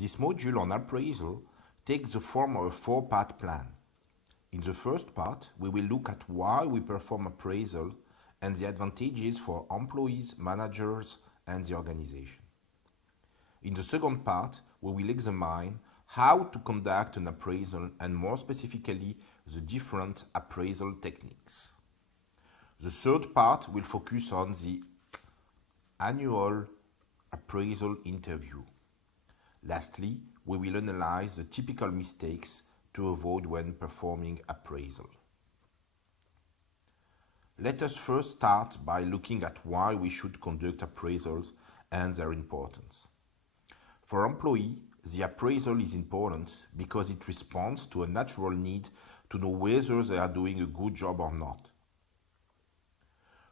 This module on appraisal takes the form of a four-part plan. In the first part, we will look at why we perform appraisal and the advantages for employees, managers, and the organization. In the second part, we will examine how to conduct an appraisal and more specifically the different appraisal techniques. The third part will focus on the annual appraisal interview. Lastly, we will analyze the typical mistakes to avoid when performing appraisal. Let us first start by looking at why we should conduct appraisals and their importance. For employees, the appraisal is important because it responds to a natural need to know whether they are doing a good job or not.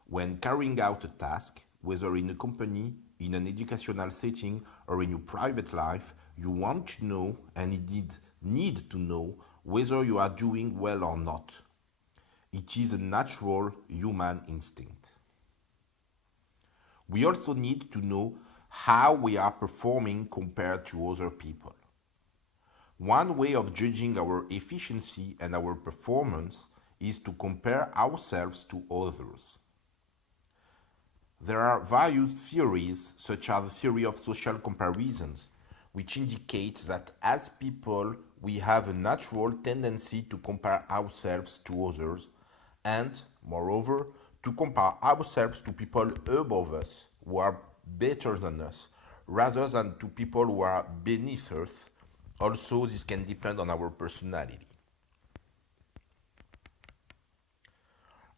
When carrying out a task, whether in a company, in an educational setting, or in your private life, you want to know and indeed need to know whether you are doing well or not. It is a natural human instinct. We also need to know how we are performing compared to other people. One way of judging our efficiency and our performance is to compare ourselves to others. There are various theories, such as the theory of social comparisons, which indicates that as people, we have a natural tendency to compare ourselves to others and, moreover, to compare ourselves to people above us who are better than us, rather than to people who are beneath us. Also, this can depend on our personality.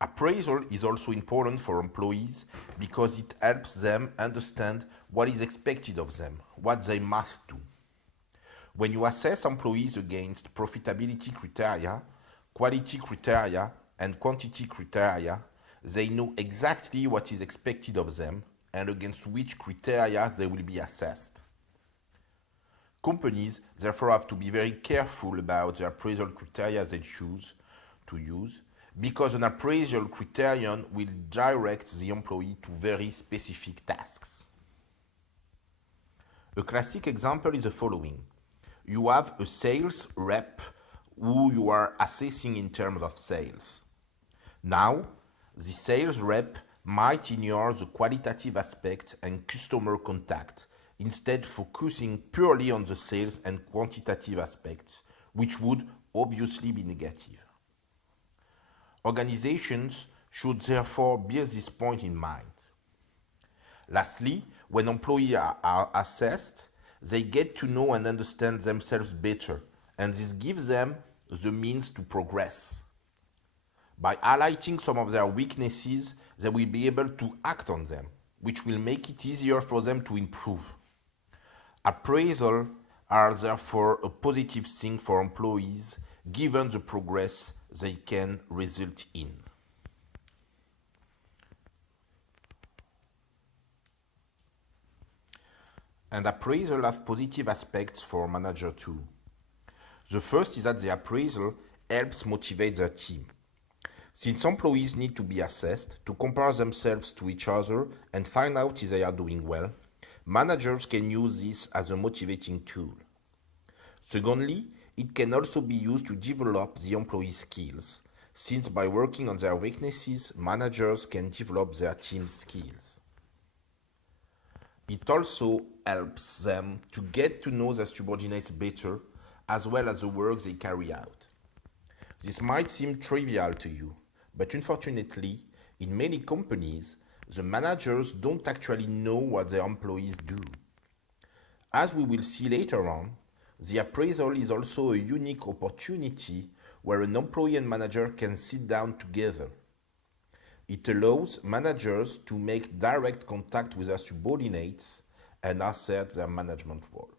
Appraisal is also important for employees because it helps them understand what is expected of them, what they must do. When you assess employees against profitability criteria, quality criteria, and quantity criteria, they know exactly what is expected of them and against which criteria they will be assessed. Companies therefore have to be very careful about the appraisal criteria they choose to use, because an appraisal criterion will direct the employee to very specific tasks. A classic example is the following. You have a sales rep who you are assessing in terms of sales. Now, the sales rep might ignore the qualitative aspect and customer contact, instead focusing purely on the sales and quantitative aspects, which would obviously be negative. Organizations should therefore bear this point in mind. Lastly, when employees are assessed, they get to know and understand themselves better, and this gives them the means to progress. By highlighting some of their weaknesses, they will be able to act on them, which will make it easier for them to improve. Appraisal are therefore a positive thing for employees, given the progress they can result in. And appraisal have positive aspects for manager too. The first is that the appraisal helps motivate their team. Since employees need to be assessed to compare themselves to each other and find out if they are doing well, managers can use this as a motivating tool. Secondly, it can also be used to develop the employee skills, since by working on their weaknesses, managers can develop their team's skills. It also helps them to get to know their subordinates better, as well as the work they carry out. This might seem trivial to you, but unfortunately, in many companies, the managers don't actually know what their employees do. As we will see later on, the appraisal is also a unique opportunity where an employee and manager can sit down together. It allows managers to make direct contact with their subordinates and assert their management role.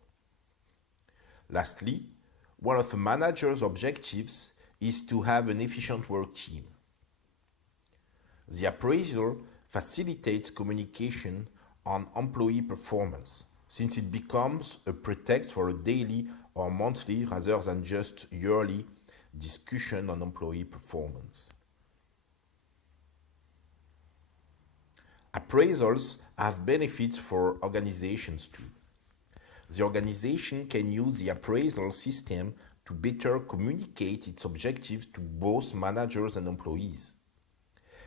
Lastly, one of a manager's objectives is to have an efficient work team. The appraisal facilitates communication on employee performance, since it becomes a pretext for a daily or monthly rather than just yearly discussion on employee performance. Appraisals have benefits for organizations too. The organization can use the appraisal system to better communicate its objectives to both managers and employees.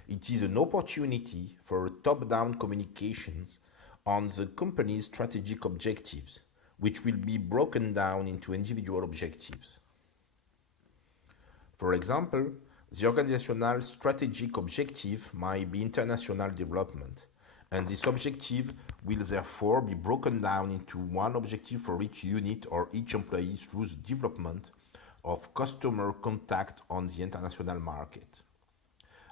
It is an opportunity for top-down communications on the company's strategic objectives, which will be broken down into individual objectives. For example, the organizational strategic objective might be international development, and this objective will therefore be broken down into one objective for each unit or each employee through the development of customer contact on the international market.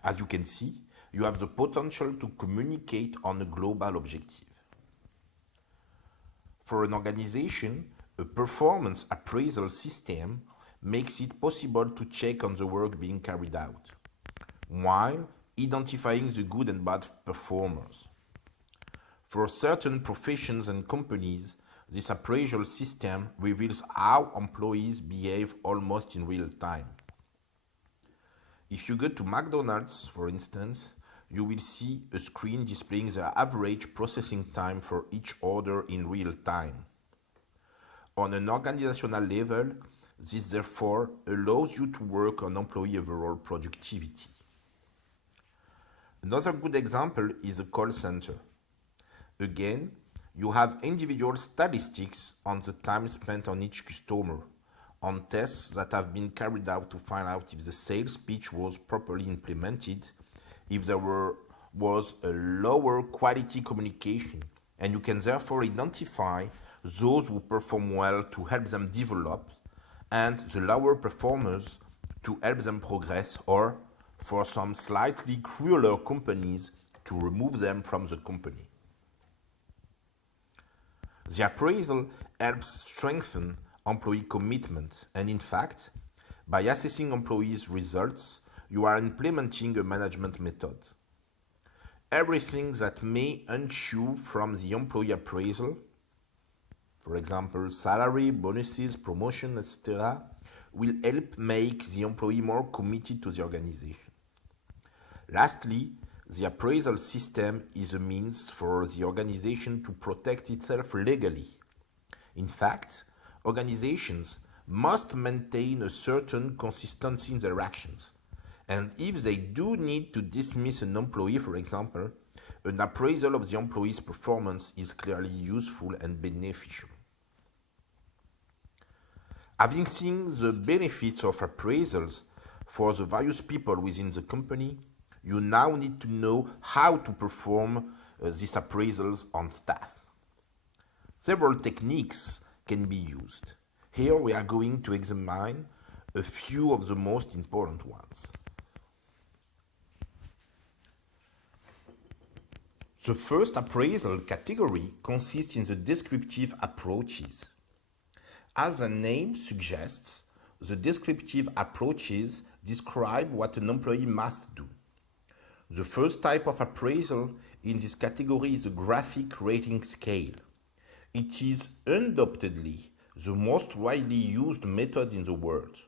As you can see, you have the potential to communicate on a global objective. For an organization, a performance appraisal system makes it possible to check on the work being carried out, while identifying the good and bad performers. For certain professions and companies, this appraisal system reveals how employees behave almost in real time. If you go to McDonald's, for instance, you will see a screen displaying the average processing time for each order in real time. On an organizational level, this therefore allows you to work on employee overall productivity. Another good example is a call center. Again, you have individual statistics on the time spent on each customer, on tests that have been carried out to find out if the sales pitch was properly implemented, if there was a lower quality communication, and you can therefore identify those who perform well to help them develop, and the lower performers to help them progress, or for some slightly crueler companies to remove them from the company. The appraisal helps strengthen employee commitment, and in fact, by assessing employees' results, you are implementing a management method. Everything that may ensue from the employee appraisal, for example, salary, bonuses, promotion, etc., will help make the employee more committed to the organization. Lastly, the appraisal system is a means for the organization to protect itself legally. In fact, organizations must maintain a certain consistency in their actions. And if they do need to dismiss an employee, for example, an appraisal of the employee's performance is clearly useful and beneficial. Having seen the benefits of appraisals for the various people within the company, you now need to know how to perform these appraisals on staff. Several techniques can be used. Here we are going to examine a few of the most important ones. The first appraisal category consists in the descriptive approaches. As the name suggests, the descriptive approaches describe what an employee must do. The first type of appraisal in this category is a graphic rating scale. It is undoubtedly the most widely used method in the world.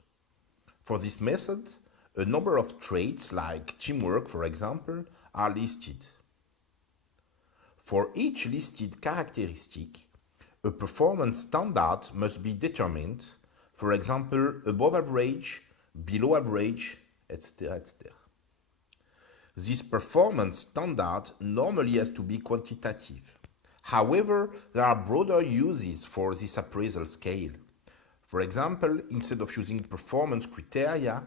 For this method, a number of traits like teamwork, for example, are listed. For each listed characteristic, a performance standard must be determined, for example, above average, below average, etc., etc. This performance standard normally has to be quantitative. However, there are broader uses for this appraisal scale. For example, instead of using performance criteria,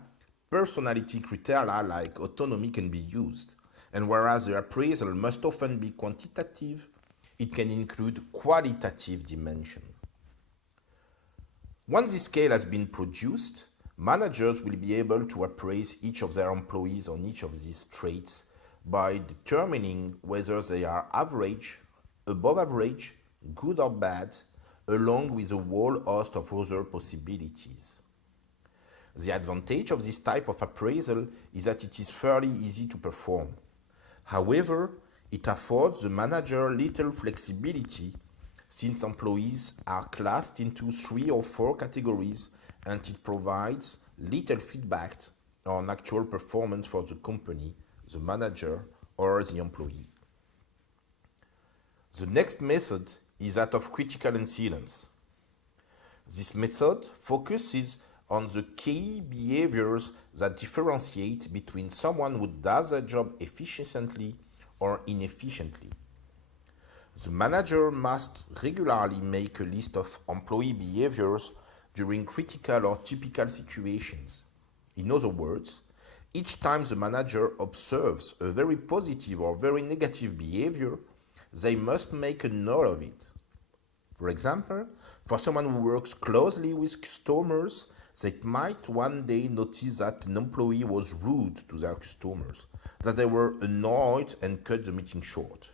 personality criteria like autonomy can be used. And whereas the appraisal must often be quantitative, it can include qualitative dimensions. Once this scale has been produced, managers will be able to appraise each of their employees on each of these traits by determining whether they are average, above average, good or bad, along with a whole host of other possibilities. The advantage of this type of appraisal is that it is fairly easy to perform. However, it affords the manager little flexibility since employees are classed into 3 or 4 categories, and it provides little feedback on actual performance for the company, the manager, or the employee. The next method is that of critical incidents. This method focuses on the key behaviors that differentiate between someone who does a job efficiently or inefficiently. The manager must regularly make a list of employee behaviors during critical or typical situations. In other words, each time the manager observes a very positive or very negative behavior, they must make a note of it. For example, for someone who works closely with customers, they might one day notice that an employee was rude to their customers, that they were annoyed and cut the meeting short.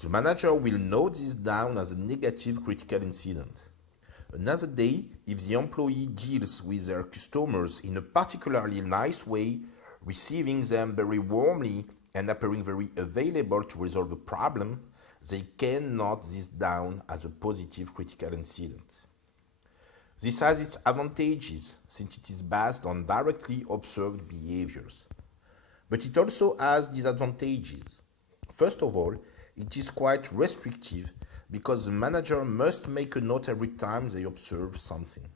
The manager will note this down as a negative critical incident. Another day, if the employee deals with their customers in a particularly nice way, receiving them very warmly and appearing very available to resolve a problem, they can note this down as a positive critical incident. This has its advantages since it is based on directly observed behaviors. But it also has disadvantages. First of all, it is quite restrictive because the manager must make a note every time they observe something.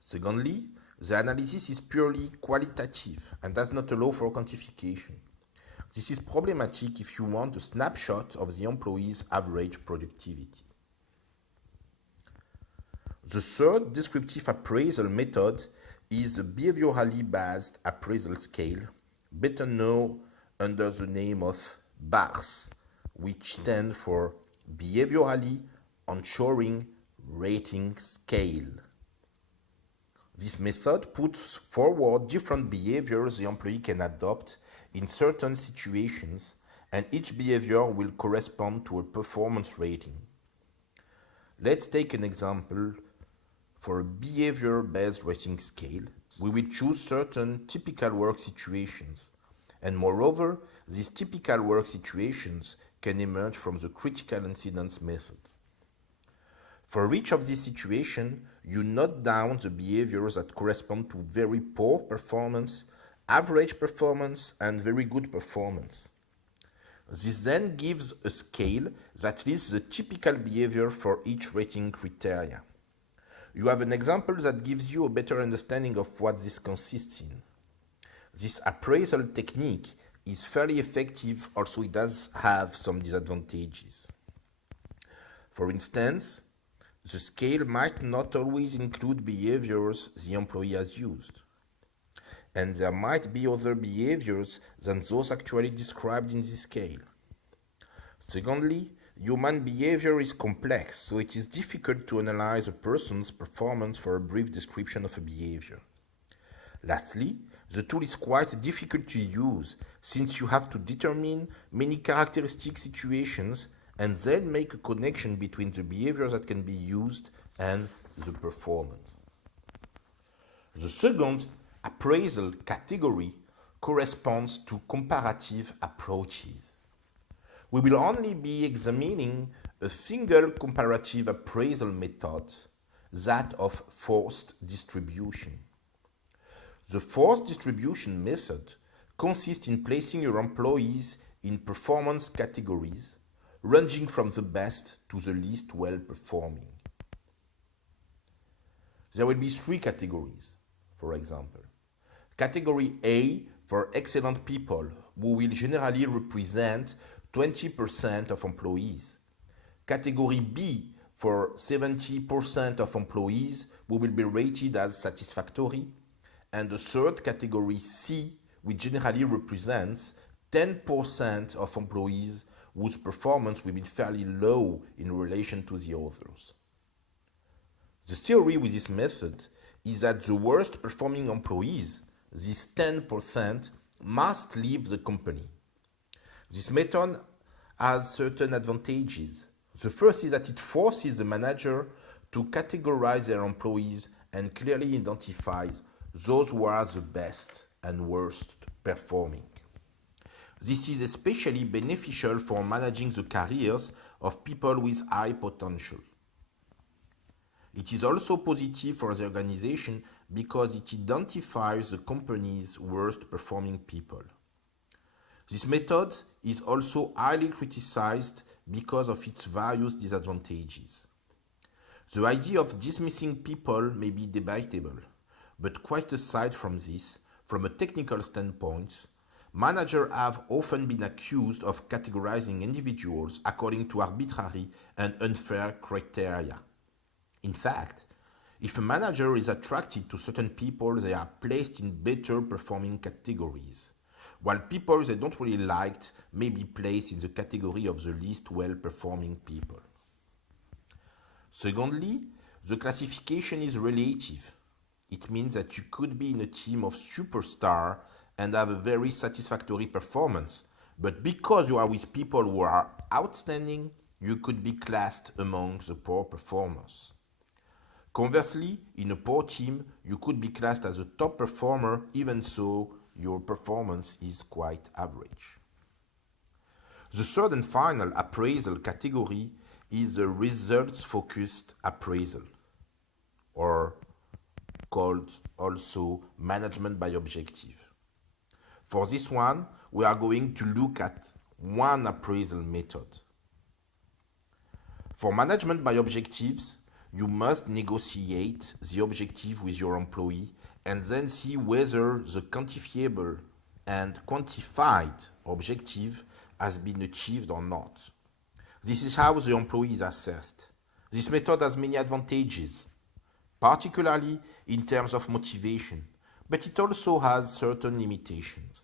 Secondly, the analysis is purely qualitative and does not allow for quantification. This is problematic if you want a snapshot of the employee's average productivity. The third descriptive appraisal method is the behaviorally based appraisal scale, better known under the name of BARS, which stands for Behaviorally Ensuring Rating Scale. This method puts forward different behaviors the employee can adopt in certain situations, and each behavior will correspond to a performance rating. Let's take an example. For a behavior-based rating scale, we will choose certain typical work situations, and moreover, these typical work situations can emerge from the critical incidents method. For each of these situations, you note down the behaviors that correspond to very poor performance, average performance, and very good performance. This then gives a scale that lists the typical behavior for each rating criteria. You have an example that gives you a better understanding of what this consists in. This appraisal technique is fairly effective, also it does have some disadvantages. For instance, the scale might not always include behaviors the employee has used. And there might be other behaviors than those actually described in this scale. Secondly, human behavior is complex, so it is difficult to analyze a person's performance for a brief description of a behavior. Lastly, the tool is quite difficult to use since you have to determine many characteristic situations and then make a connection between the behaviors that can be used and the performance. The second appraisal category corresponds to comparative approaches. We will only be examining a single comparative appraisal method, that of forced distribution. The forced distribution method consists in placing your employees in performance categories, ranging from the best to the least well performing. There will be three categories, for example. Category A for excellent people, who will generally represent 20% of employees. Category B for 70% of employees who will be rated as satisfactory. And the third category C, which generally represents 10% of employees whose performance will be fairly low in relation to the others. The theory with this method is that the worst performing employees, these 10%, must leave the company. This method has certain advantages. The first is that it forces the manager to categorize their employees and clearly identifies those who are the best and worst performing. This is especially beneficial for managing the careers of people with high potential. It is also positive for the organization because it identifies the company's worst performing people. This method is also highly criticized because of its various disadvantages. The idea of dismissing people may be debatable, but quite aside from this, from a technical standpoint, managers have often been accused of categorizing individuals according to arbitrary and unfair criteria. In fact, if a manager is attracted to certain people, they are placed in better performing categories, while people they don't really like may be placed in the category of the least well performing people. Secondly, the classification is relative. It means that you could be in a team of superstars and have a very satisfactory performance, but because you are with people who are outstanding, you could be classed among the poor performers. Conversely, in a poor team, you could be classed as a top performer even so your performance is quite average. The third and final appraisal category is the results-focused appraisal, or called also management by objective. For this one, we are going to look at one appraisal method. For management by objectives, you must negotiate the objective with your employee and then see whether the quantifiable and quantified objective has been achieved or not. This is how the employee is assessed. This method has many advantages, particularly in terms of motivation, but it also has certain limitations.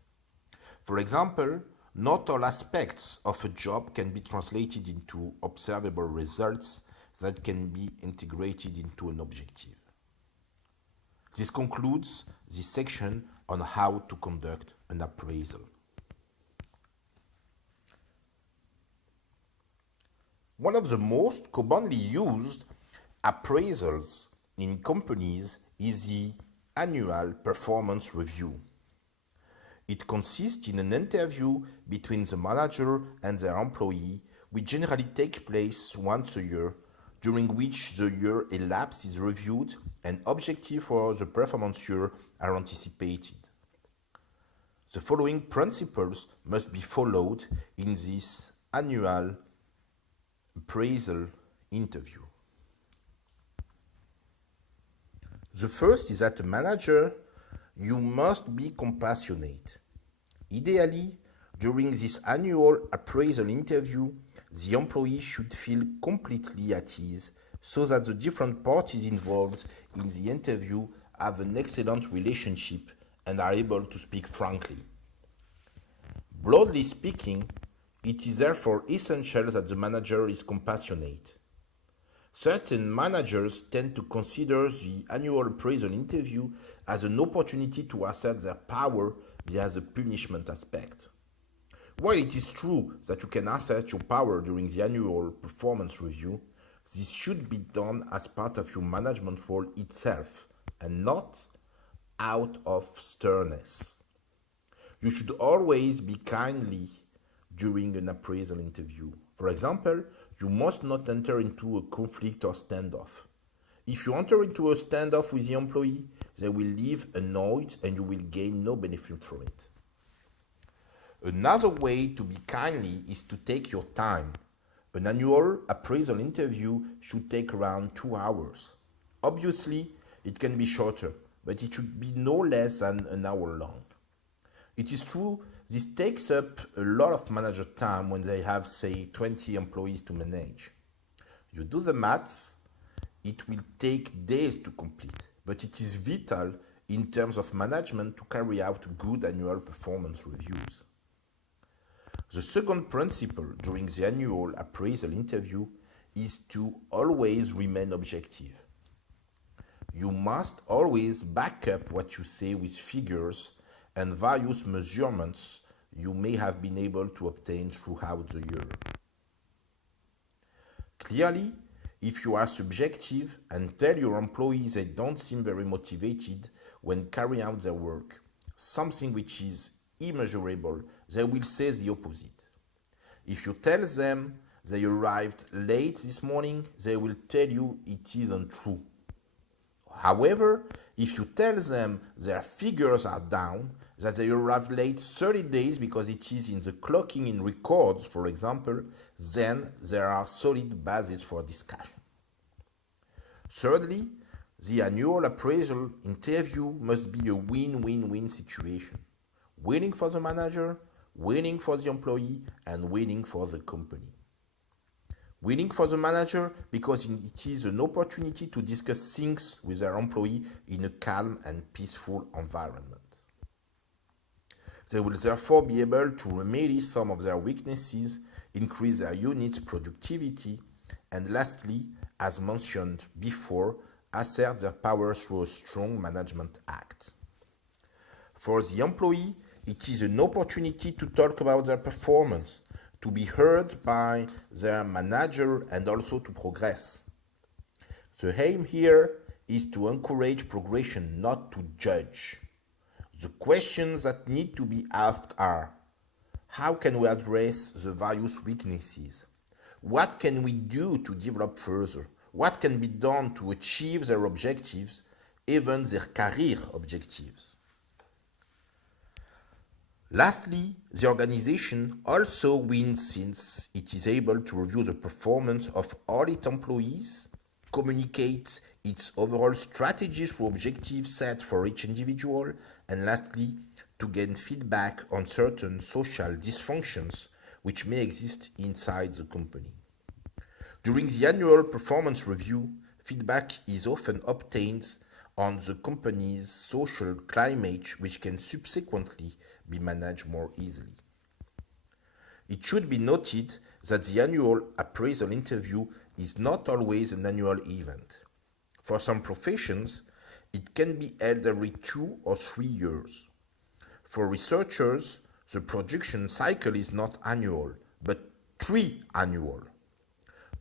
For example, not all aspects of a job can be translated into observable results that can be integrated into an objective. This concludes this section on how to conduct an appraisal. One of the most commonly used appraisals in companies is the annual performance review. It consists in an interview between the manager and their employee, which generally takes place once a year, during which the year elapsed is reviewed and objectives for the performance year are anticipated. The following principles must be followed in this annual appraisal interview. The first is that a manager, you must be compassionate. Ideally, during this annual appraisal interview, the employee should feel completely at ease so that the different parties involved in the interview have an excellent relationship and are able to speak frankly. Broadly speaking, it is therefore essential that the manager is compassionate. Certain managers tend to consider the annual appraisal interview as an opportunity to assert their power via the punishment aspect. While it is true that you can assert your power during the annual performance review, this should be done as part of your management role itself and not out of sternness. You should always be kindly during an appraisal interview. For example, you must not enter into a conflict or standoff. If you enter into a standoff with the employee, they will leave annoyed and you will gain no benefit from it. Another way to be kindly is to take your time. An annual appraisal interview should take around 2 hours. Obviously, it can be shorter, but it should be no less than an hour long. It is true, this takes up a lot of manager time when they have, say, 20 employees to manage. You do the math, it will take days to complete, but it is vital in terms of management to carry out good annual performance reviews. The second principle during the annual appraisal interview is to always remain objective. You must always back up what you say with figures and various measurements you may have been able to obtain throughout the year. Clearly, if you are subjective and tell your employees they don't seem very motivated when carrying out their work, something which is immeasurable, they will say the opposite. If you tell them they arrived late this morning, they will tell you it isn't true. However, if you tell them their figures are down, that they arrived late 30 days because it is in the clocking in records, for example, then there are solid bases for discussion. Thirdly, the annual appraisal interview must be a win-win-win situation. Winning for the manager, winning for the employee, and winning for the company. Winning for the manager because it is an opportunity to discuss things with their employee in a calm and peaceful environment. They will therefore be able to remedy some of their weaknesses, increase their unit's productivity, and lastly, as mentioned before, assert their power through a strong management act. For the employee, it is an opportunity to talk about their performance, to be heard by their manager and also to progress. The aim here is to encourage progression, not to judge. The questions that need to be asked are: how can we address the various weaknesses? What can we do to develop further? What can be done to achieve their objectives, even their career objectives? Lastly, the organization also wins since it is able to review the performance of all its employees, communicate its overall strategies for objectives set for each individual, and lastly, to gain feedback on certain social dysfunctions which may exist inside the company. During the annual performance review, feedback is often obtained on the company's social climate, which can subsequently be managed more easily. It should be noted that the annual appraisal interview is not always an annual event. For some professions, it can be held every 2 or 3 years. For researchers, the production cycle is not annual, but triannual.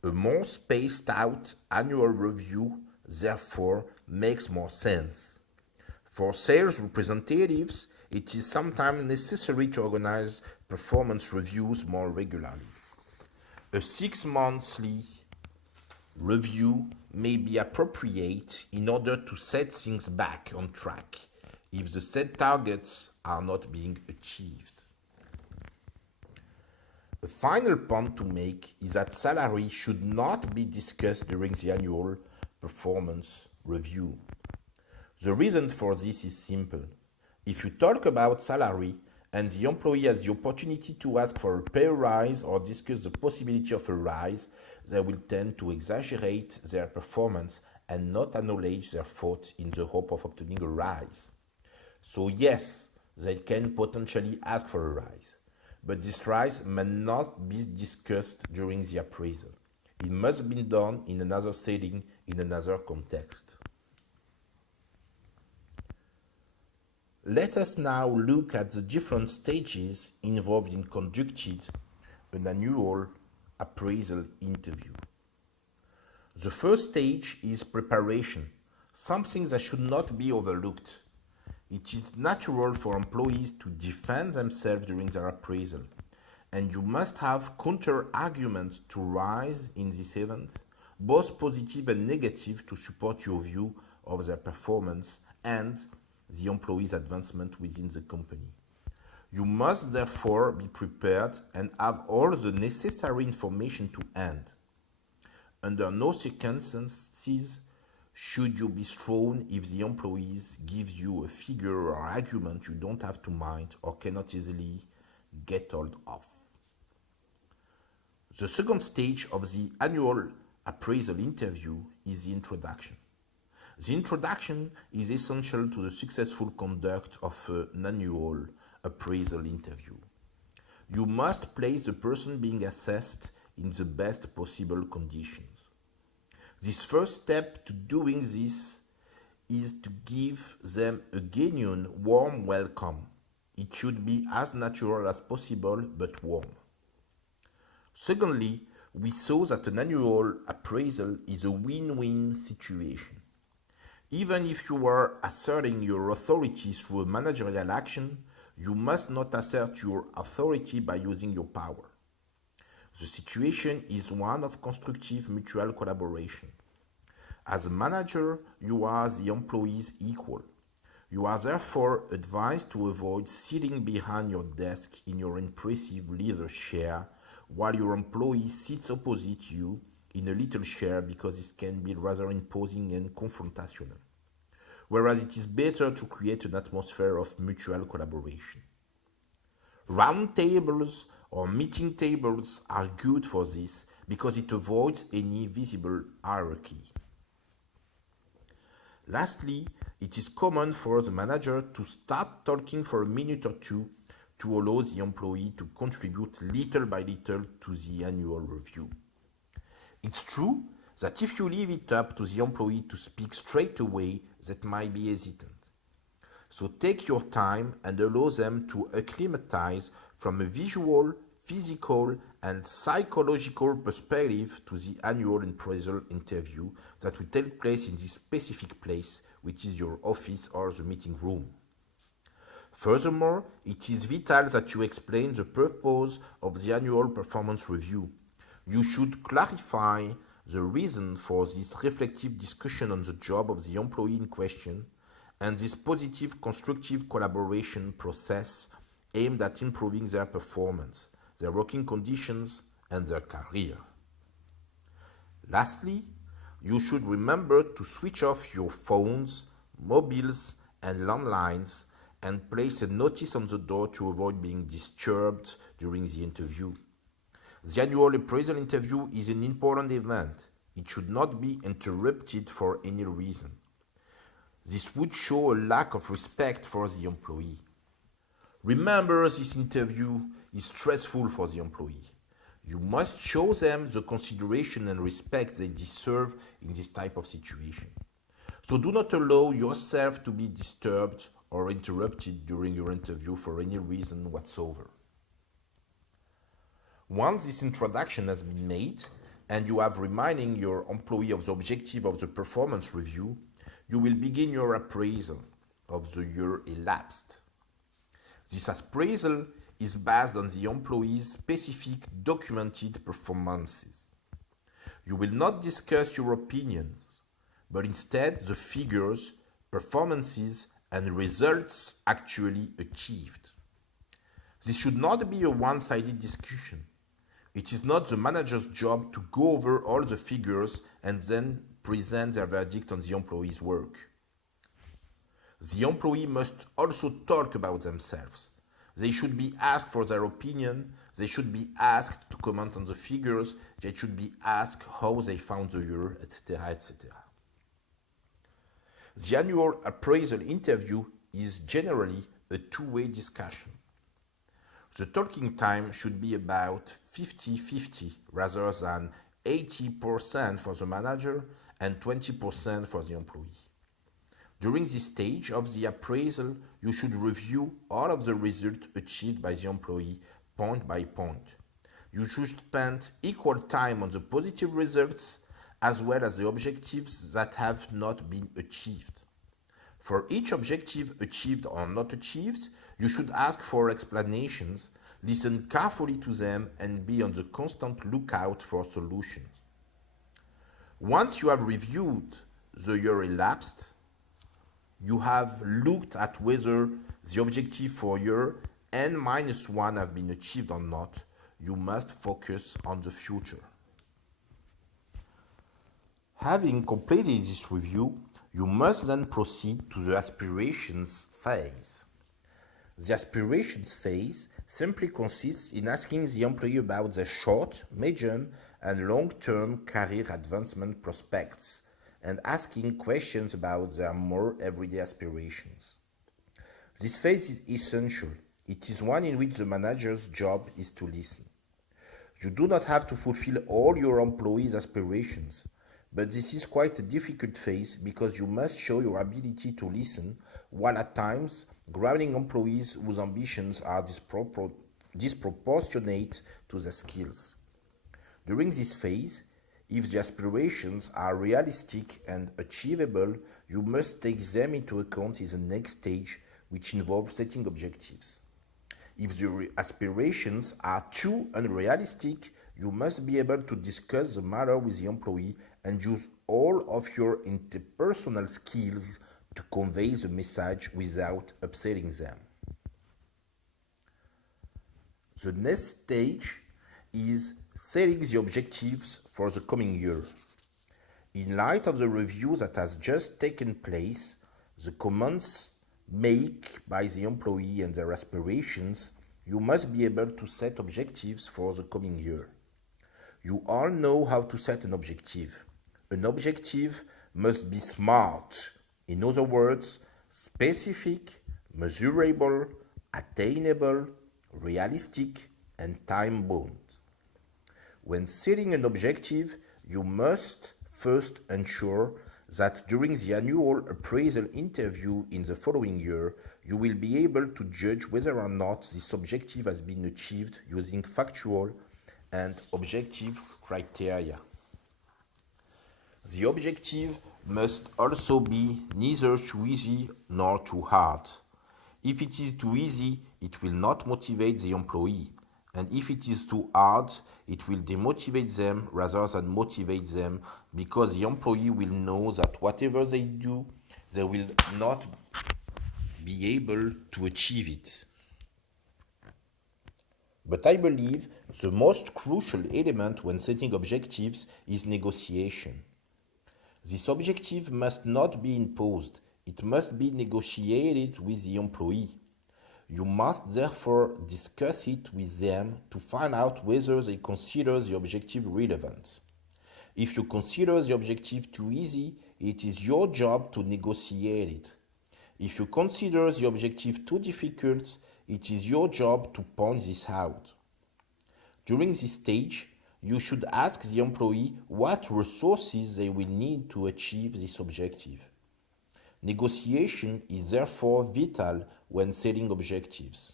A more spaced out annual review, therefore, makes more sense. For sales representatives, it is sometimes necessary to organize performance reviews more regularly. A 6-monthly review may be appropriate in order to set things back on track if the set targets are not being achieved. A final point to make is that salary should not be discussed during the annual performance review. The reason for this is simple. If you talk about salary and the employee has the opportunity to ask for a pay rise or discuss the possibility of a rise, they will tend to exaggerate their performance and not acknowledge their effort in the hope of obtaining a rise. So yes, they can potentially ask for a rise, but this rise may not be discussed during the appraisal. It must be done in another setting, in another context. Let us now look at the different stages involved in conducting an annual appraisal interview. The first stage is preparation, something that should not be overlooked. It is natural for employees to defend themselves during their appraisal, and you must have counter-arguments to rise in this event, both positive and negative, to support your view of their performance and the employee's advancement within the company. You must therefore be prepared and have all the necessary information to hand. Under no circumstances should you be thrown if the employees gives you a figure or argument you don't have to mind or cannot easily get hold of. The second stage of the annual appraisal interview is the introduction. The introduction is essential to the successful conduct of an annual appraisal interview. You must place the person being assessed in the best possible conditions. This first step to doing this is to give them a genuine, warm welcome. It should be as natural as possible, but warm. Secondly, we saw that an annual appraisal is a win-win situation. Even if you are asserting your authority through a managerial action, you must not assert your authority by using your power. The situation is one of constructive mutual collaboration. As a manager, you are the employee's equal. You are therefore advised to avoid sitting behind your desk in your impressive leather chair while your employee sits opposite you in a little chair because it can be rather imposing and confrontational. Whereas it is better to create an atmosphere of mutual collaboration. Round tables or meeting tables are good for this because it avoids any visible hierarchy. Lastly, it is common for the manager to start talking for a minute or two to allow the employee to contribute little by little to the annual review. It's true that if you leave it up to the employee to speak straight away, that might be hesitant. So take your time and allow them to acclimatize from a visual, physical, and psychological perspective to the annual appraisal interview that will take place in this specific place, which is your office or the meeting room. Furthermore, it is vital that you explain the purpose of the annual performance review. You should clarify the reason for this reflective discussion on the job of the employee in question and this positive constructive collaboration process aimed at improving their performance, their working conditions, and their career. Lastly, you should remember to switch off your phones, mobiles, and landlines and place a notice on the door to avoid being disturbed during the interview. The annual appraisal interview is an important event. It should not be interrupted for any reason. This would show a lack of respect for the employee. Remember, this interview is stressful for the employee. You must show them the consideration and respect they deserve in this type of situation. So do not allow yourself to be disturbed or interrupted during your interview for any reason whatsoever. Once this introduction has been made and you have reminding your employee of the objective of the performance review, you will begin your appraisal of the year elapsed. This appraisal is based on the employee's specific documented performances. You will not discuss your opinions, but instead the figures, performances, and results actually achieved. This should not be a one-sided discussion. It is not the manager's job to go over all the figures and then present their verdict on the employee's work. The employee must also talk about themselves. They should be asked for their opinion, they should be asked to comment on the figures, they should be asked how they found the year, etc., etc. The annual appraisal interview is generally a two-way discussion. The talking time should be about 50-50 rather than 80% for the manager and 20% for the employee. During this stage of the appraisal, you should review all of the results achieved by the employee point by point. You should spend equal time on the positive results as well as the objectives that have not been achieved. For each objective achieved or not achieved, you should ask for explanations, listen carefully to them, and be on the constant lookout for solutions. Once you have reviewed the year elapsed, you have looked at whether the objective for year n-1 have been achieved or not, you must focus on the future. Having completed this review, you must then proceed to the aspirations phase. The aspirations phase simply consists in asking the employee about their short, medium, and long-term career advancement prospects and asking questions about their more everyday aspirations. This phase is essential. It is one in which the manager's job is to listen. You do not have to fulfill all your employees' aspirations, but this is quite a difficult phase because you must show your ability to listen, while at times grounding employees whose ambitions are disproportionate to their skills. During this phase, if the aspirations are realistic and achievable, you must take them into account in the next stage, which involves setting objectives. If the aspirations are too unrealistic, You must be able to discuss the matter with the employee and use all of your interpersonal skills to convey the message without upsetting them. The next stage is setting the objectives for the coming year. In light of the review that has just taken place, the comments made by the employee and their aspirations, you must be able to set objectives for the coming year. You all know how to set an objective. An objective must be SMART. In other words, specific, measurable, attainable, realistic, and time-bound. When setting an objective, you must first ensure that during the annual appraisal interview in the following year, you will be able to judge whether or not this objective has been achieved using factual and objective criteria. The objective must also be neither too easy nor too hard. If it is too easy, it will not motivate the employee. And if it is too hard, it will demotivate them rather than motivate them, because the employee will know that whatever they do, they will not be able to achieve it. But I believe the most crucial element when setting objectives is negotiation. This objective must not be imposed, it must be negotiated with the employee. You must therefore discuss it with them to find out whether they consider the objective relevant. If you consider the objective too easy, it is your job to negotiate it. If you consider the objective too difficult, it is your job to point this out. During this stage, you should ask the employee what resources they will need to achieve this objective. Negotiation is therefore vital when setting objectives.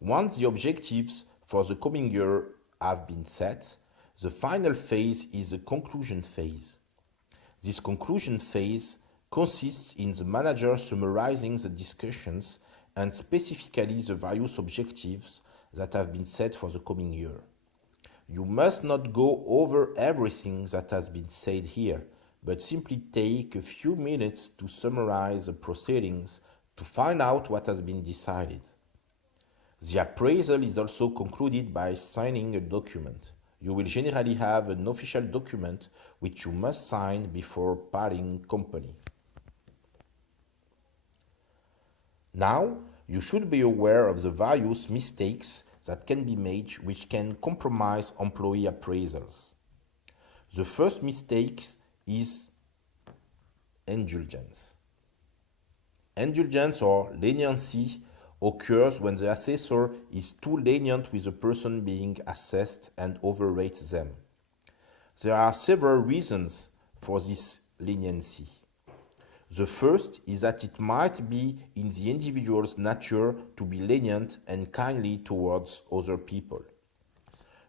Once the objectives for the coming year have been set, the final phase is the conclusion phase. This conclusion phase consists in the manager summarizing the discussions and specifically the various objectives that have been set for the coming year. You must not go over everything that has been said here, but simply take a few minutes to summarize the proceedings to find out what has been decided. The appraisal is also concluded by signing a document. You will generally have an official document which you must sign before parting company. Now, you should be aware of the various mistakes that can be made which can compromise employee appraisals. The first mistake is indulgence. Indulgence or leniency occurs when the assessor is too lenient with the person being assessed and overrates them. There are several reasons for this leniency. The first is that it might be in the individual's nature to be lenient and kindly towards other people.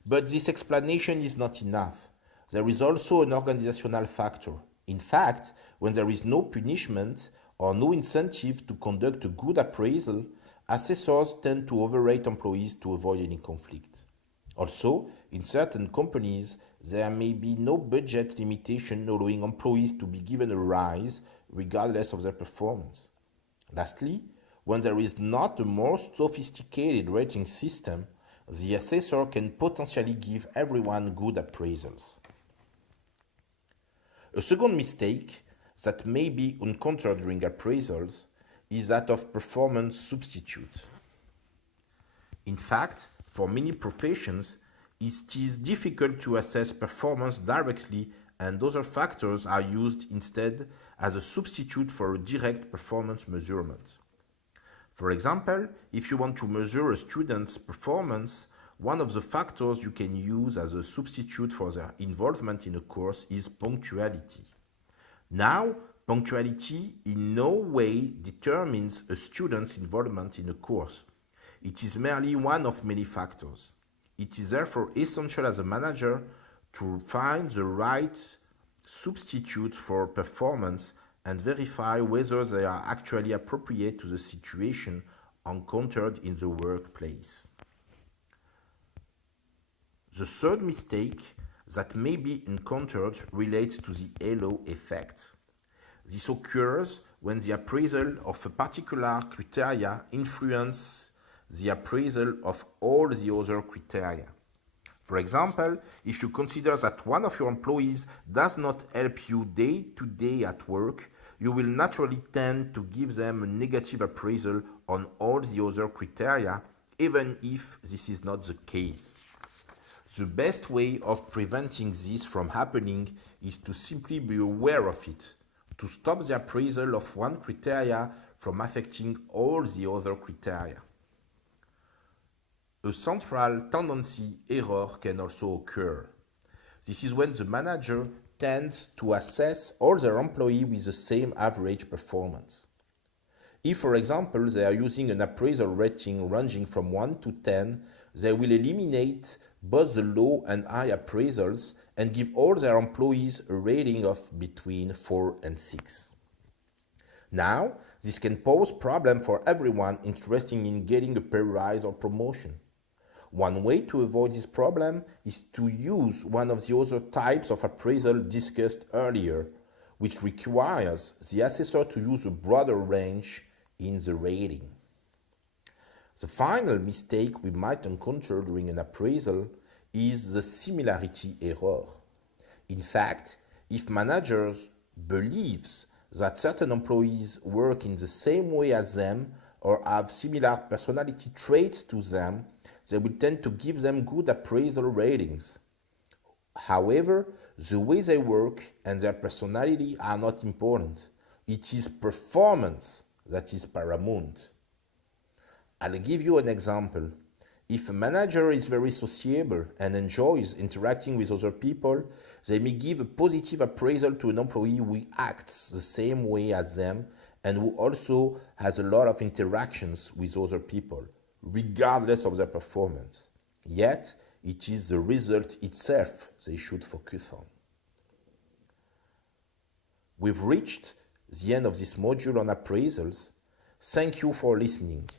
But this explanation is not enough. There is also an organizational factor. In fact, when there is no punishment or no incentive to conduct a good appraisal, assessors tend to overrate employees to avoid any conflict. Also, in certain companies, there may be no budget limitation allowing employees to be given a rise regardless of their performance. Lastly, when there is not a more sophisticated rating system, the assessor can potentially give everyone good appraisals. A second mistake that may be encountered during appraisals is that of performance substitute. In fact, for many professions, it is difficult to assess performance directly, and other factors are used instead as a substitute for a direct performance measurement. For example, if you want to measure a student's performance, one of the factors you can use as a substitute for their involvement in a course is punctuality. Now, punctuality in no way determines a student's involvement in a course. It is merely one of many factors. It is therefore essential as a manager to find the right substitute for performance and verify whether they are actually appropriate to the situation encountered in the workplace. The third mistake that may be encountered relates to the halo effect. This occurs when the appraisal of a particular criteria influences the appraisal of all the other criteria. For example, if you consider that one of your employees does not help you day to day at work, you will naturally tend to give them a negative appraisal on all the other criteria, even if this is not the case. The best way of preventing this from happening is to simply be aware of it, to stop the appraisal of one criteria from affecting all the other criteria. A central tendency error can also occur. This is when the manager tends to assess all their employees with the same average performance. If, for example, they are using an appraisal rating ranging from 1 to 10, they will eliminate both the low and high appraisals and give all their employees a rating of between 4 and 6. Now, this can pose problem for everyone interested in getting a pay rise or promotion. One way to avoid this problem is to use one of the other types of appraisal discussed earlier, which requires the assessor to use a broader range in the rating. The final mistake we might encounter during an appraisal is the similarity error. In fact, if managers believes that certain employees work in the same way as them or have similar personality traits to them, they will tend to give them good appraisal ratings. However, the way they work and their personality are not important. It is performance that is paramount. I'll give you an example. If a manager is very sociable and enjoys interacting with other people, they may give a positive appraisal to an employee who acts the same way as them and who also has a lot of interactions with other people, regardless of their performance. Yet, it is the result itself they should focus on. We've reached the end of this module on appraisals. Thank you for listening.